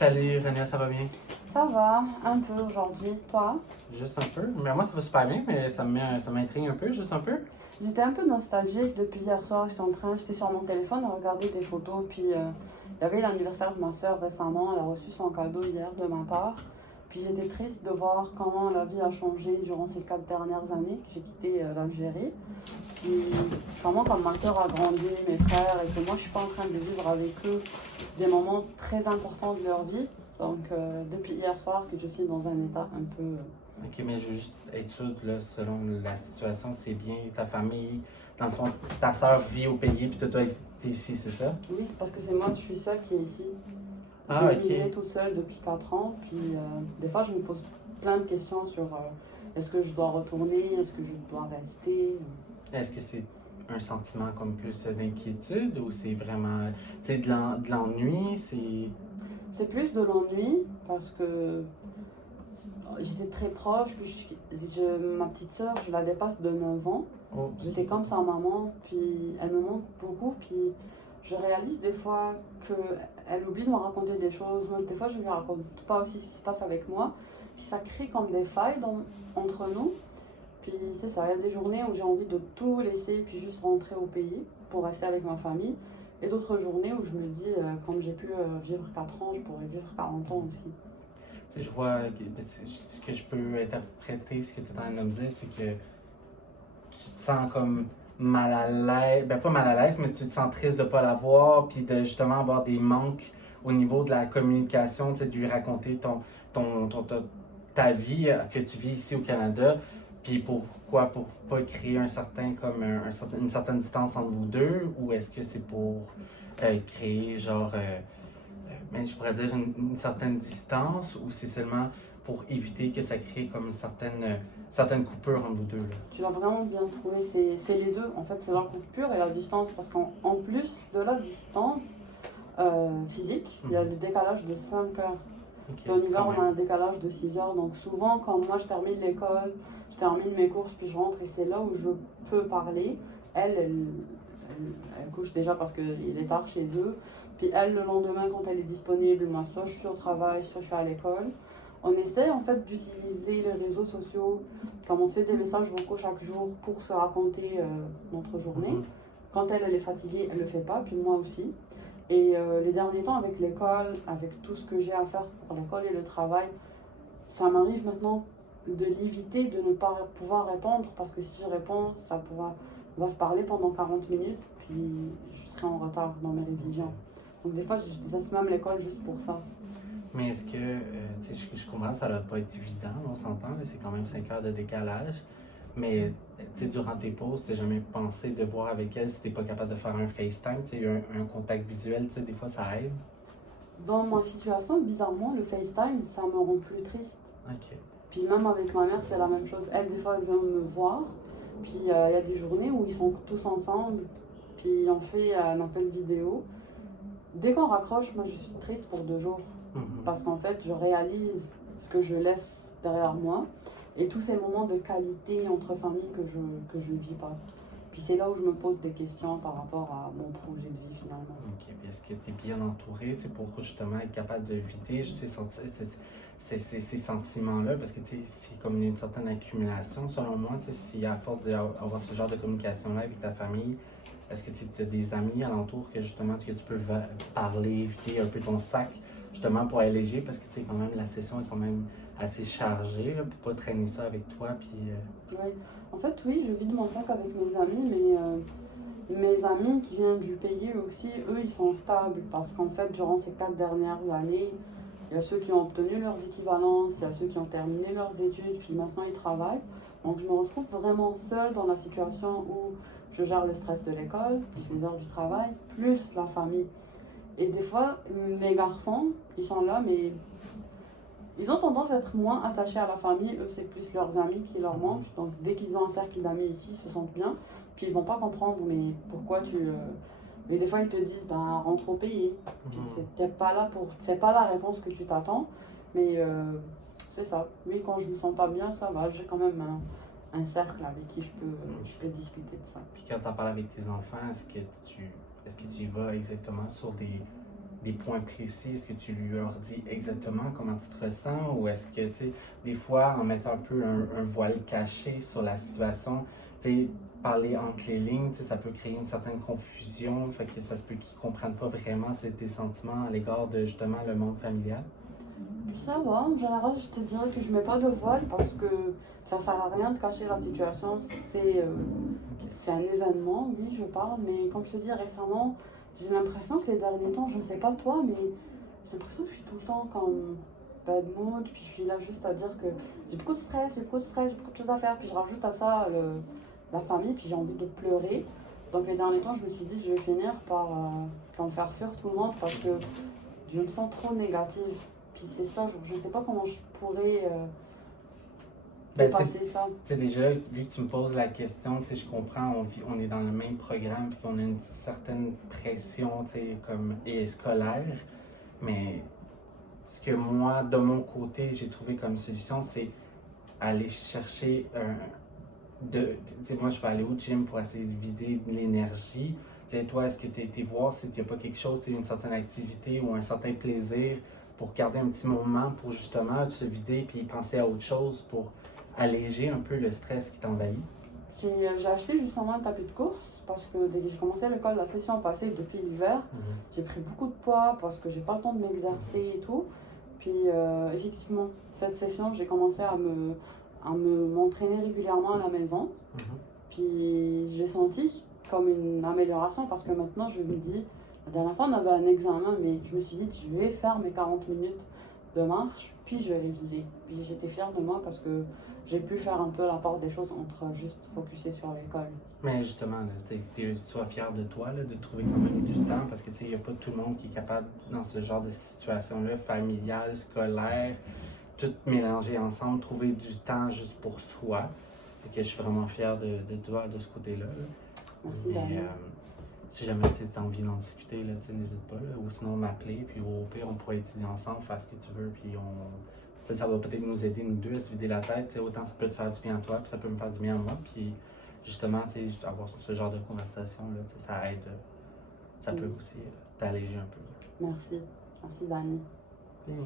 Salut Rania, ça va bien? Ça va, un peu aujourd'hui. Toi? Juste un peu. Mais moi, ça va super bien, mais ça m'intrigue un peu, juste un peu. J'étais un peu nostalgique depuis hier soir. J'étais sur mon téléphone à regarder des photos. Puis il y avait l'anniversaire de ma soeur récemment. Elle a reçu son cadeau hier de ma part. Puis j'étais triste de voir comment la vie a changé durant ces 4 dernières années que j'ai quitté l'Algérie. Puis vraiment comme ma soeur a grandi, mes frères, et que moi je suis pas en train de vivre avec eux des moments très importants de leur vie. Donc depuis hier soir que je suis dans un état un peu... Ok, mais je veux juste être sûr, là, selon la situation, c'est bien ta famille. Dans le fond, ta soeur vit au pays, puis toi, t'es ici, c'est ça? Oui, c'est parce que c'est moi, je suis seule qui est ici. Ah, J'ai ok. immigré toute seule depuis 4 ans, puis des fois je me pose plein de questions sur est-ce que je dois retourner, est-ce que je dois rester. Est-ce que c'est un sentiment comme plus d'inquiétude ou c'est vraiment, tu sais, de l'ennui? C'est plus de l'ennui parce que j'étais très proche, puis ma petite soeur, je la dépasse de 9 ans. Oh, J'étais comme sa maman, puis elle me manque beaucoup, puis je réalise des fois qu'elle oublie de me raconter des choses. Moi, des fois, je ne lui raconte pas aussi ce qui se passe avec moi. Puis ça crée comme des failles entre nous. Puis c'est ça, il y a des journées où j'ai envie de tout laisser, puis juste rentrer au pays pour rester avec ma famille. Et d'autres journées où je me dis, comme j'ai pu vivre 4 ans, je pourrais vivre 40 ans aussi. tu sais, je vois ce que je peux interpréter, ce que tu es en train de me dire, c'est que tu te sens comme mal à l'aise, ben pas mal à l'aise, mais tu te sens triste de ne pas l'avoir, puis de justement avoir des manques au niveau de la communication, tu sais, de lui raconter ta vie que tu vis ici au Canada, puis pourquoi, pour pas créer un certain, comme une certaine distance entre vous deux, ou est-ce que c'est pour créer genre, mais je pourrais dire une certaine distance, ou c'est seulement pour éviter que ça crée comme une certaine coupure entre vous deux, là? Tu l'as vraiment bien trouvé, c'est les deux. En fait, c'est la coupure et la distance, parce qu'en plus de la distance physique, il y a le décalage de 5 heures. Ok, Puis en hiver, quand on a même. un décalage de 6 heures. Donc souvent, quand moi je termine l'école, je termine mes courses, puis je rentre, et c'est là où je peux parler. Elle couche déjà parce qu'il est tard chez eux. Puis elle, le lendemain, quand elle est disponible, moi, soit je suis au travail, soit je suis à l'école. On essaie en fait d'utiliser les réseaux sociaux, comme on se fait des messages vocaux chaque jour pour se raconter notre journée. Mhm. Quand elle est fatiguée, elle ne le fait pas, puis moi aussi. Et les derniers temps, avec l'école, avec tout ce que j'ai à faire pour l'école et le travail, ça m'arrive maintenant de l'éviter, de ne pas pouvoir répondre, parce que si je réponds, on va se parler pendant 40 minutes, puis je serai en retard dans mes révisions. Donc des fois, je laisse même l'école juste pour ça. Mais est-ce que, tu sais, je comprends, ça ne doit pas être évident, on s'entend, là, c'est quand même 5 heures de décalage. Mais, tu sais, durant tes pauses, tu n'as jamais pensé de voir avec elle si tu n'es pas capable de faire un FaceTime, tu sais, un contact visuel, tu sais, des fois ça aide. Dans ma situation, bizarrement, le FaceTime, ça me rend plus triste. Ok. Puis même avec ma mère, c'est la même chose. Elle, des fois, elle vient me voir. Puis il y a des journées où ils sont tous ensemble. Puis on fait un appel vidéo. Dès qu'on raccroche, moi je suis triste pour 2 jours. Mhm. Parce qu'en fait, je réalise ce que je laisse derrière moi. Et tous ces moments de qualité entre familles que je ne vis pas. Puis c'est là où je me pose des questions par rapport à mon projet de vie finalement. Ok, puis est-ce que tu es bien entouré, tu sais, pour justement être capable de vider ces sentiments-là, parce que tu sais, c'est comme une certaine accumulation, selon moi, tu sais, si à force d'avoir ce genre de communication-là avec ta famille, est-ce que tu as des amis alentour que justement que tu peux parler, vider un peu ton sac, justement pour alléger, parce que tu sais, quand même, la session est quand même assez chargée, là, pour pas traîner ça avec toi, puis... Ouais. En fait, oui, je vide mon sac avec mes amis, mais mes amis qui viennent du pays aussi, eux, ils sont stables parce qu'en fait, durant ces 4 dernières années, il y a ceux qui ont obtenu leurs équivalences, il y a ceux qui ont terminé leurs études, puis maintenant ils travaillent. Donc, je me retrouve vraiment seule dans la situation où je gère le stress de l'école, plus les heures du travail, plus la famille. Et des fois, mes garçons, ils sont là, mais ils ont tendance à être moins attachés à la famille. Eux, c'est plus leurs amis qui leur manquent. Donc, dès qu'ils ont un cercle d'amis ici, ils se sentent bien. Puis, ils vont pas comprendre, mais pourquoi tu... Mais des fois, ils te disent, ben, rentre au pays. Puis, c'est pas la réponse que tu t'attends. Mais c'est ça. Oui, quand je me sens pas bien, ça va. J'ai quand même un cercle avec qui je peux discuter de ça. Puis quand tu en parles avec tes enfants, est-ce que tu y vas exactement sur des points précis? Est-ce que tu lui leur dis exactement comment tu te ressens? Ou est-ce que, tu sais, des fois, en mettant un peu un voile caché sur la situation, tu sais, parler entre les lignes, tu sais, ça peut créer une certaine confusion, fait que ça se peut qu'ils ne comprennent pas vraiment tes sentiments à l'égard de, justement, le monde familial? Ça va, en général, je te dirais que je mets pas de voile parce que ça sert à rien de cacher la situation. C'est un événement, oui, je parle, mais comme je te dis récemment, j'ai l'impression que les derniers temps, je ne sais pas toi, mais j'ai l'impression que je suis tout le temps comme bad mood, puis je suis là juste à dire que j'ai beaucoup de stress, j'ai beaucoup de stress, j'ai beaucoup de choses à faire, puis je rajoute à ça la famille, puis j'ai envie de pleurer. Donc les derniers temps, je me suis dit, je vais finir par me faire fuir tout le monde parce que je me sens trop négative. Puis c'est ça, je sais pas comment je pourrais Ben, dépasser ça. tu sais, déjà, vu que tu me poses la question, tu sais, je comprends, on est dans le même programme, puis qu'on a une certaine pression, tu sais, comme, et scolaire, mais ce que moi, de mon côté, j'ai trouvé comme solution, c'est aller chercher tu sais, moi, je vais aller au gym pour essayer de vider de l'énergie. Tu sais, toi, est-ce que tu as été voir s'il n'y a pas quelque chose, tu sais, une certaine activité ou un certain plaisir pour garder un petit moment pour justement se vider puis penser à autre chose pour alléger un peu le stress qui t'envahit? J'ai acheté justement un tapis de course parce que dès que j'ai commencé l'école la session passée, depuis l'hiver, j'ai pris beaucoup de poids parce que j'ai pas le temps de m'exercer et tout. Puis effectivement, cette session, j'ai commencé m'entraîner régulièrement à la maison. Mhm. Puis j'ai senti comme une amélioration parce que maintenant je me dis, la dernière fois on avait un examen, mais je me suis dit je vais faire mes 40 minutes de marche, puis je vais réviser. Puis j'étais fière de moi parce que j'ai pu faire un peu la part des choses entre juste focuser sur l'école. Mais justement, sois fier de toi, là, de trouver quand même du temps, parce que il n'y a pas tout le monde qui est capable, dans ce genre de situation-là, familiale, scolaire, tout mélanger ensemble, trouver du temps juste pour soi. Fait que je suis vraiment fier de toi de ce côté-là. Là. Merci Mais Daniel. si jamais tu as envie d'en discuter, là, n'hésite pas. Là, ou sinon m'appeler, puis au pire, on pourrait étudier ensemble, faire ce que tu veux, puis ça va peut-être nous aider, nous deux, à se vider la tête. Autant ça peut te faire du bien à toi, puis ça peut me faire du bien à moi. Puis justement, avoir ce genre de conversation-là, ça aide, ça peut aussi t'alléger un peu. Merci. Merci Dani. Bien.